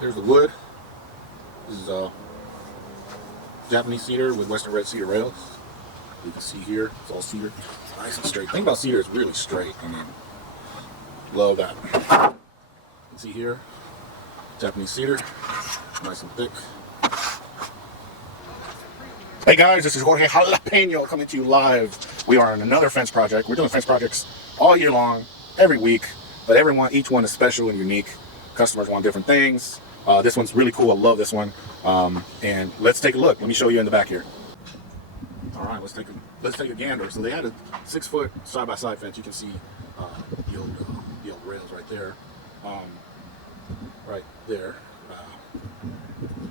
There's the wood. This is Japanese cedar with Western red cedar rails. You can see here, it's all cedar, nice and straight. The thing about cedar is really straight. I mean, love that. You can see here, Japanese cedar, nice and thick. Hey guys, this is Jorge Jalapeno coming to you live. We are on another fence project. We're doing fence projects all year long, every week, but each one is special and unique. Customers want different things. This one's really cool. I love this one. And let's take a look. Let me show you in the back here. All right, let's take a gander. So they had a 6-foot side-by-side fence. You can see the old rails right there. Right there.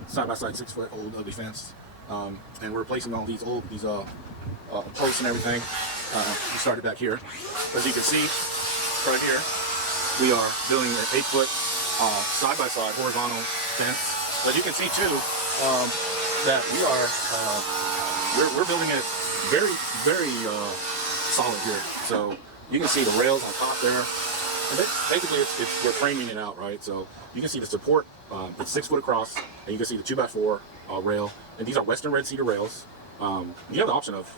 Side-by-side 6-foot old ugly fence. And we're replacing all these posts and everything. We started back here. As you can see, right here, we are building an 8-foot side-by-side horizontal fence. But you can see too that we're building it very, very solid here. So you can see the rails on top there. And basically, we're framing it out, right? So you can see the support. It's 6 foot across, and you can see the 2x4 rail. And these are Western red cedar rails. You have the option of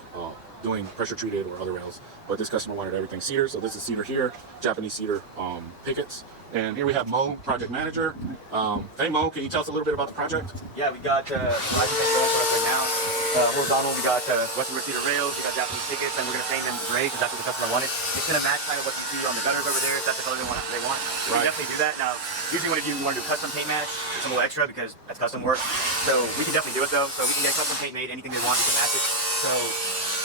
doing pressure treated or other rails, but this customer wanted everything cedar. So this is cedar here, Japanese cedar pickets. And here we have Mo, project manager. Hey Mo, can you tell us a little bit about the project? Yeah, we got right now. Horizontal, we got Western red cedar rails, we got Japanese pickets, and we're going to paint them gray because that's what the customer wanted. It's going to match kind of what you see on the gutters over there. If that's the color they want. We can definitely do that. Now, usually when you want to do custom paint match, it's a little extra because that's custom work. So we can definitely do it though. So we can get custom paint made, anything they want, we can match it. So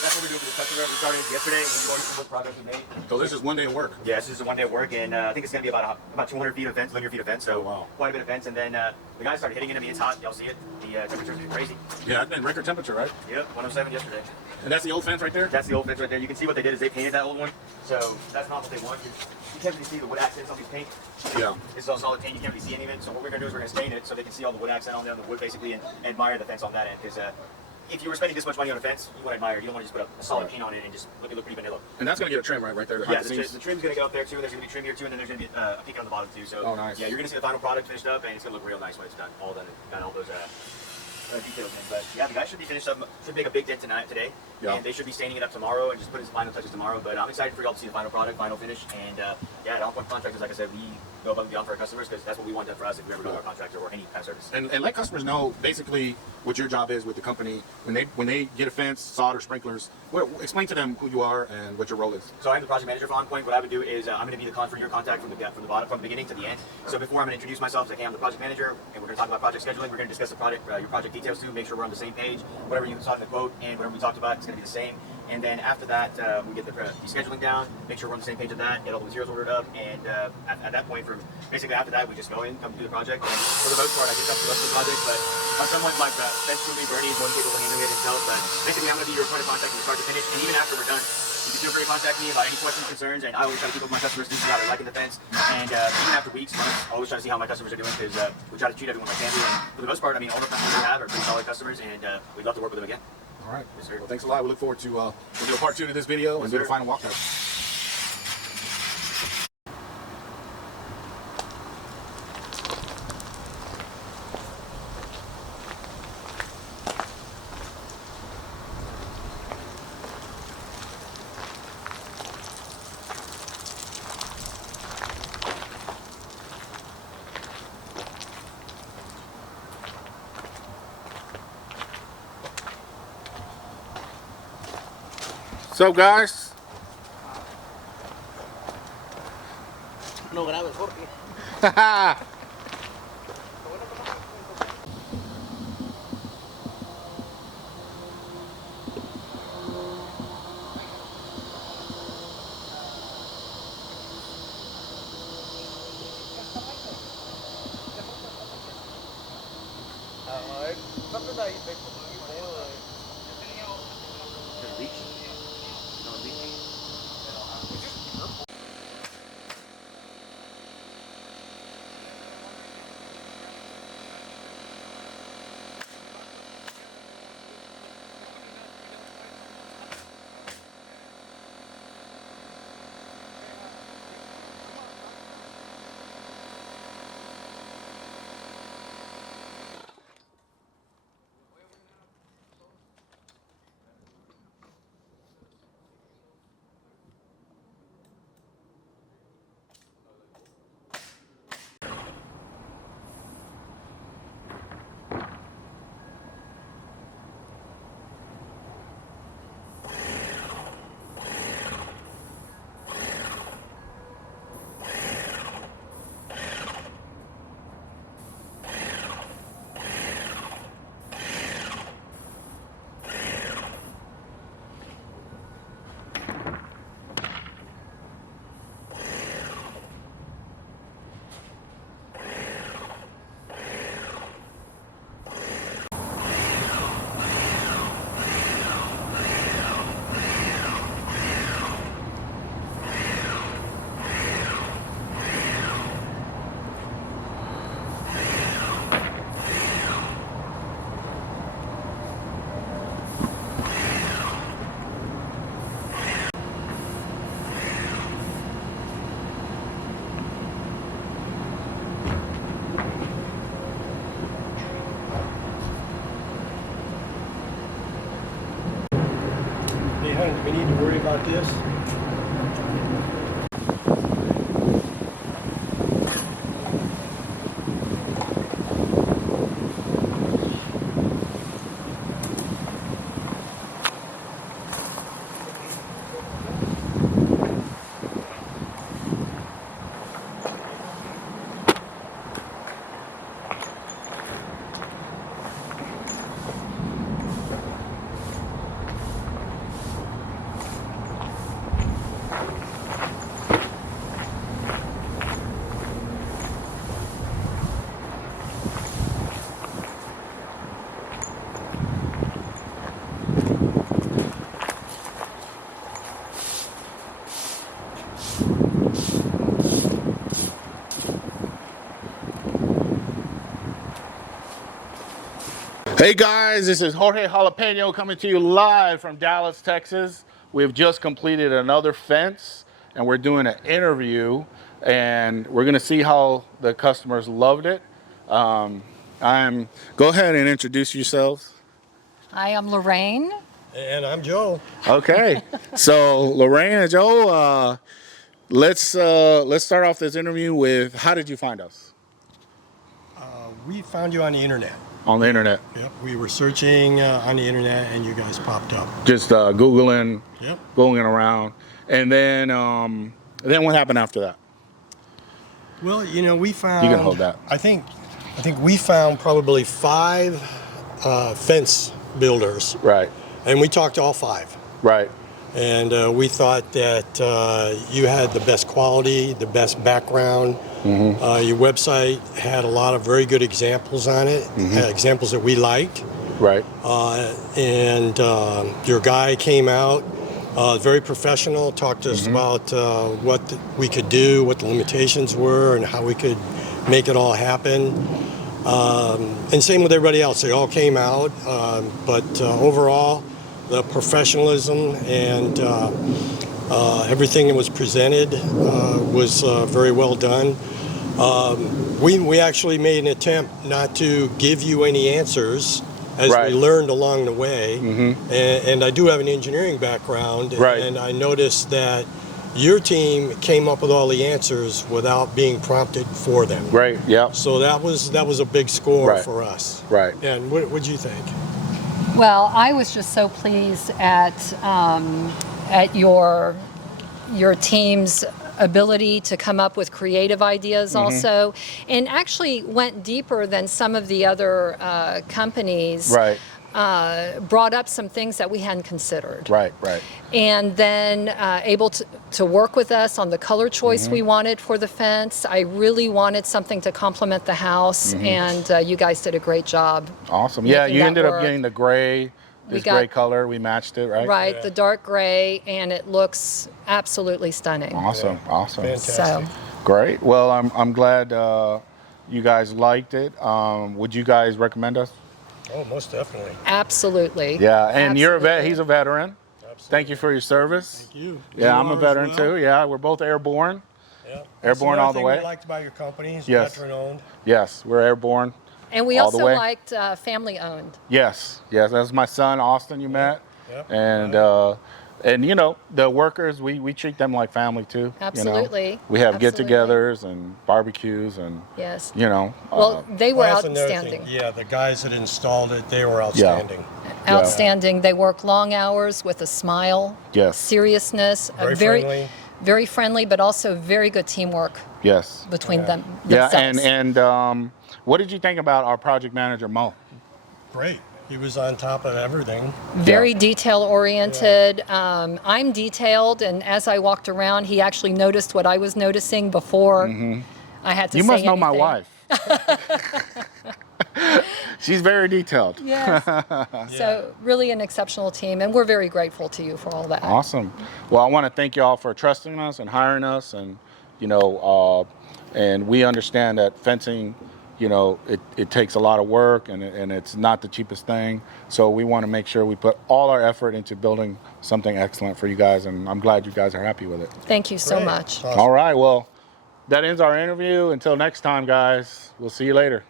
that's what we're doing for the customer. We started yesterday. We've already seen what progress we made. So this is 1 day of work. Yeah, this is a 1 day of work, and I think it's going to be about 200 feet of fence, linear feet of fence. So wow, quite a bit of fence. And then the guys started hitting it. I mean, it's hot. Y'all see it. The temperature's been crazy. Yeah, it's been record temperature, right? Yep, 107 yesterday. And that's the old fence right there? That's the old fence right there. You can see what they did is they painted that old one. So that's not what they want. You can't really see the wood accents on these paint. Yeah. This is all solid paint. You can't really see any of it. So what we're going to do is we're going to stain it so they can see all the wood accent on there, the wood basically, and admire the fence on that end. Because if you were spending this much money on a fence, you want to admire. You don't want to just put a solid paint on it and just look pretty vanilla. And that's going to get a trim right there. Yeah, the trim's going to go up there too. There's going to be trim here too, and then there's going to be a peak on the bottom too. So oh, nice. Yeah, you're going to see the final product finished up, and it's going to look real nice when it's done. All done those details in. But yeah, the guys should be finished up. Should make a big dent today. Yeah. And they should be staining it up tomorrow and just put his final touches tomorrow. But I'm excited for y'all to see the final product, final finish. And yeah, at On Point Contractors, like I said, we go above and beyond for our customers because that's what we want done for us if we ever go to our contractor or any kind of service. And let customers know basically what your job is with the company when they get a fence, sod, or sprinklers. Explain to them who you are and what your role is. So I'm the project manager for On Point. What I would do is I'm going to be your contact from the beginning to the end. So before I'm going to introduce myself, say, hey, I'm the project manager, and we're going to talk about project scheduling. We're going to discuss the your project details too. Make sure we're on the same page. Whatever you saw in the quote and whatever we talked about, it's going to be the same. And then after that, we get the scheduling down, make sure we're on the same page of that, get all the materials ordered up, and at that point, basically after that, we just go in, come do the project. And for the most part, I did come to the rest of the project, but on someone like fence truly, Bernie is one capable of handling it himself. But basically, I'm going to be your point of contact from start to finish, and even after we're done, you can feel free to contact me about any questions, concerns, and I always try to keep up with my customers to see how they're liking the fence. And even after weeks, months, I always try to see how my customers are doing because we try to treat everyone like family. And for the most part, I mean, all the customers we have are pretty solid customers, and we'd love to work with them again. All right. Yes, well, thanks a lot. We look forward to we'll do a part 2 to this video and do the final walkthrough. So guys, no grabes, Jorge. need to worry about this. Hey guys, this is Jorge Jalapeno coming to you live from Dallas, Texas. We've just completed another fence and we're doing an interview and we're gonna see how the customers loved it. Go ahead and introduce yourselves. Hi, I'm Lorraine. And I'm Joe. Okay, so Lorraine and Joe, let's start off this interview with how did you find us? We found you on the internet. On the internet. Yep. We were searching on the internet and you guys popped up. Just Googling, Yep. going around. And then what happened after that? Well, you know, we found. You can hold that. I think we found probably 5 fence builders, Right, and we talked to all 5. right. And we thought that you had the best quality, the best background. Your website had a lot of very good examples on it, examples that we liked. Right. And your guy came out, very professional, talked to us about what we could do, what the limitations were, and how we could make it all happen. And same with everybody else. They all came out, but overall, the professionalism and everything that was presented was very well done. We actually made an attempt not to give you any answers as Right. we learned along the way. And I do have an engineering background, Right. and I noticed that your team came up with all the answers without being prompted for them. Right. Yeah. So that was a big score Right. for us. Right. And what'd you think? Well, I was just so pleased at your team's ability to come up with creative ideas also, and actually went deeper than some of the other companies. Right. Brought up some things that we hadn't considered. Right. Right. And then able to work with us on the color choice we wanted for the fence. I really wanted something to complement the house, and you guys did a great job. Awesome. Yeah, making you that ended up work. getting the gray, this got- gray color. We matched it, right? Right, Yeah. the dark gray, and it looks absolutely stunning. Awesome. Awesome. Fantastic. So, Great. Well, I'm glad you guys liked it. Would you guys recommend us? Oh, most definitely. absolutely. Yeah. And you're a vet. Absolutely. He's a veteran. Absolutely. Thank you for your service. Thank you. Yeah, You I'm a are as veteran well. too. Yeah, we're both airborne. Yeah. Airborne all the way. That's another thing we liked about your company. It's Yes. veteran owned. Yes, we're airborne. And we All the also way. liked family owned. Yes. Yes. That's my son, Austin. You met. Yep. And you know the workers, we treat them like family too. You know? Absolutely. We have Absolutely. get-togethers and barbecues and Yes. you know. Well, they were That's another thing. outstanding. Yeah, the guys that installed it, they were outstanding. Outstanding. They work long hours with a smile, Yes. seriousness, Very a friendly. very friendly, but also very good teamwork Yes. between them. Yeah. themselves. And what did you think about our project manager Mo? Great. He was on top of everything. Very detail oriented. I'm detailed, and as I walked around, he actually noticed what I was noticing before I had to You say must know my anything. wife. She's very detailed. Yes. So really an exceptional team, and we're very grateful to you for all that. Awesome. Well, I want to thank you all for trusting us and hiring us, and you know, and we understand that fencing, you know, it takes a lot of work, and it's not the cheapest thing. So we want to make sure we put all our effort into building something excellent for you guys, and I'm glad you guys are happy with it. Thank you so Great. much. Awesome. All right. Well, that ends our interview. Until next time, guys. We'll see you later.